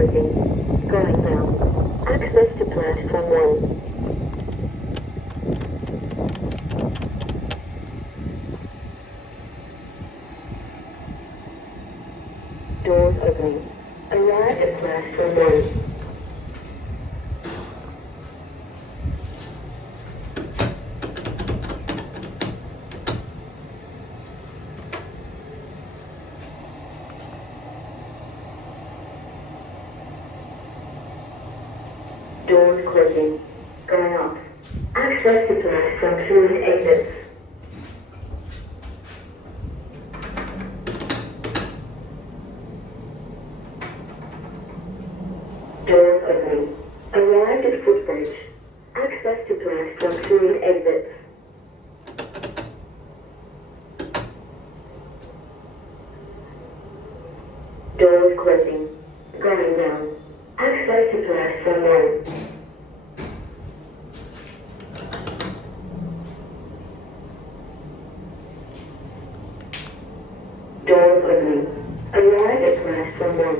closing. Going down. Access to platform 1. Doors opening. Arrive at platform 1. Doors closing. Going up. Access to platform 2 and exits. Doors opening. Arrived at Footbridge. Access to platform 2 and exits. Doors closing. Going down. Access to platform 1. Doors opening. Arrive at platform 1.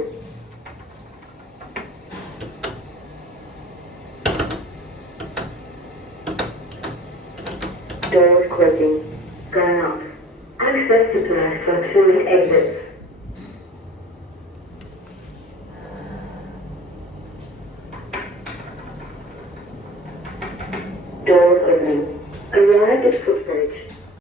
Doors closing. Going up. Access to platform 2 and exits. Doors opening. Arrived at Footbridge.